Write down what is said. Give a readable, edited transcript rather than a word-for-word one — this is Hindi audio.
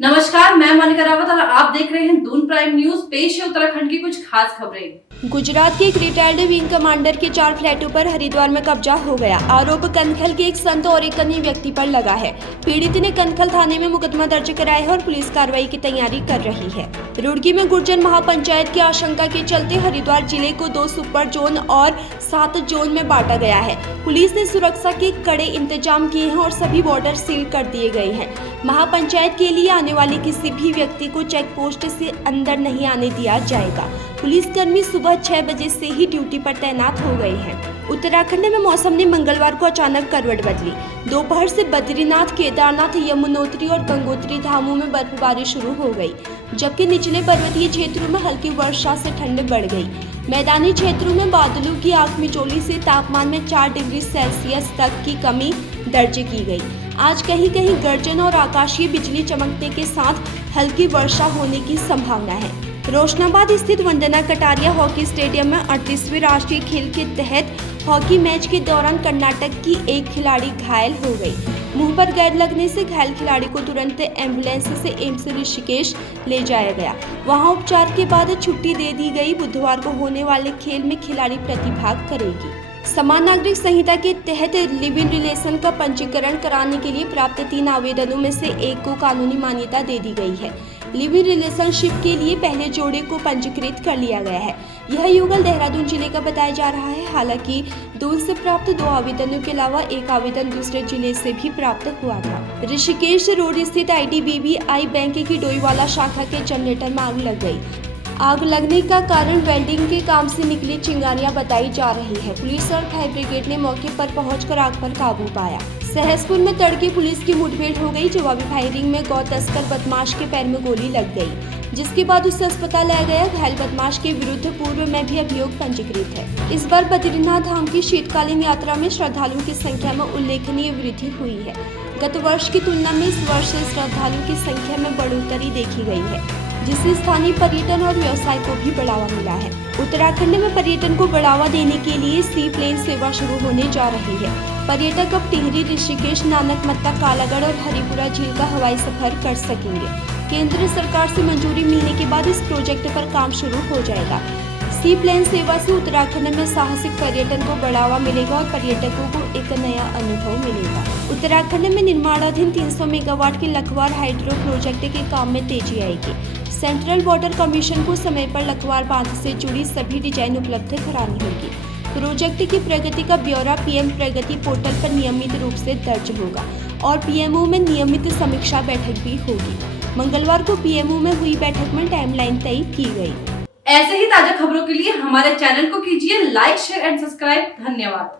नमस्कार, मैं मोनिका रावत और आप देख रहे हैं दून प्राइम न्यूज। पेश है उत्तराखंड की कुछ खास खबरें। गुजरात के एक रिटायर्ड विंग कमांडर के 4 फ्लैटों पर हरिद्वार में कब्जा हो गया। आरोप कनखल के एक संत और एक अन्य व्यक्ति पर लगा है। पीड़ित ने कनखल थाने में मुकदमा दर्ज कराया है और पुलिस कार्रवाई की तैयारी कर रही है। रुड़की में गुर्जर महापंचायत की आशंका के चलते हरिद्वार जिले को 2 सुपर जोन और 7 जोन में बांटा गया है। पुलिस ने सुरक्षा के कड़े इंतजाम किए हैं और सभी बॉर्डर सील कर दिए गए हैं। महापंचायत के लिए आने वाले किसी भी व्यक्ति को चेक पोस्ट से अंदर नहीं आने दिया जाएगा। पुलिसकर्मी सुबह 6 बजे से ही ड्यूटी पर तैनात हो गए हैं। उत्तराखंड में मौसम ने मंगलवार को अचानक करवट बदली। दोपहर से बद्रीनाथ, केदारनाथ, यमुनोत्री और गंगोत्री धामों में बर्फबारी शुरू हो गई, जबकि निचले पर्वतीय क्षेत्रों में हल्की वर्षा से ठंड बढ़ गई। मैदानी क्षेत्रों में बादलों की आगमिचौली से तापमान में 4 डिग्री सेल्सियस तक की कमी दर्ज की गई। आज कहीं कहीं गर्जन और आकाशीय बिजली चमकने के साथ हल्की वर्षा होने की संभावना है। रोशनाबाद स्थित वंदना कटारिया हॉकी स्टेडियम में 38वें राष्ट्रीय खेल के तहत हॉकी मैच के दौरान कर्नाटक की एक खिलाड़ी घायल हो गई। मुंह पर गैर लगने से घायल खिलाड़ी को तुरंत एम्बुलेंस से एम्स ऋषिकेश ले जाया गया। वहां उपचार के बाद छुट्टी दे दी गई। बुधवार को होने वाले खेल में खिलाड़ी प्रतिभाग करेगी। समान नागरिक संहिता के तहत लिव इन रिलेशन का पंजीकरण कराने के लिए प्राप्त 3 आवेदनों में से एक को कानूनी मान्यता दे दी गई है। लिव इन रिलेशनशिप के लिए पहले जोड़े को पंजीकृत कर लिया गया है। यह युगल देहरादून जिले का बताया जा रहा है। हालांकि दून से प्राप्त 2 आवेदनों के अलावा एक आवेदन दूसरे जिले से भी प्राप्त हुआ था। ऋषिकेश रोड स्थित IDBI बैंक की डोईवाला शाखा के जनरेटर में आग लग गई। आग लगने का कारण वेल्डिंग के काम से निकली चिंगारियां बताई जा रही है। पुलिस और फायर ब्रिगेड ने मौके पर पहुंचकर आग पर काबू पाया। सहसपुर में तड़के पुलिस की मुठभेड़ हो गई। जवाबी फायरिंग में गौ तस्कर बदमाश के पैर में गोली लग गई, जिसके बाद उसे अस्पताल लाया गया। घायल बदमाश के विरुद्ध पूर्व में भी अभियोग पंजीकृत है। इस बार बद्रीनाथ धाम की शीतकालीन यात्रा में श्रद्धालुओं की संख्या में उल्लेखनीय वृद्धि हुई है। गत वर्ष की तुलना में इस वर्ष श्रद्धालुओं की संख्या में बढ़ोतरी देखी गई है, जिससे स्थानीय पर्यटन और व्यवसाय को भी बढ़ावा मिला है। उत्तराखंड में पर्यटन को बढ़ावा देने के लिए सी प्लेन सेवा शुरू होने जा रही है। पर्यटक अब टिहरी, ऋषिकेश, नानकमत्ता, कालागढ़ और हरिपुरा झील का हवाई सफर कर सकेंगे। केंद्र सरकार से मंजूरी मिलने के बाद इस प्रोजेक्ट पर काम शुरू हो जाएगा। सी प्लेन सेवा से उत्तराखंड में साहसिक पर्यटन को बढ़ावा मिलेगा और पर्यटकों को एक नया अनुभव मिलेगा। उत्तराखंड में निर्माणाधीन 300 मेगावाट के लखवार हाइड्रो प्रोजेक्ट के काम में तेजी आएगी। सेंट्रल वाटर कमीशन को समय पर लखवार बांध से जुड़ी सभी डिजाइन उपलब्ध करानी होगी। प्रोजेक्ट की प्रगति का ब्यौरा PM प्रगति पोर्टल पर नियमित रूप से दर्ज होगा और PMO में नियमित समीक्षा बैठक भी होगी। मंगलवार को PMO में हुई बैठक में टाइमलाइन तय की गई। ऐसे ही ताजा खबरों के लिए हमारे चैनल को कीजिए लाइक, शेयर एंड सब्सक्राइब। धन्यवाद।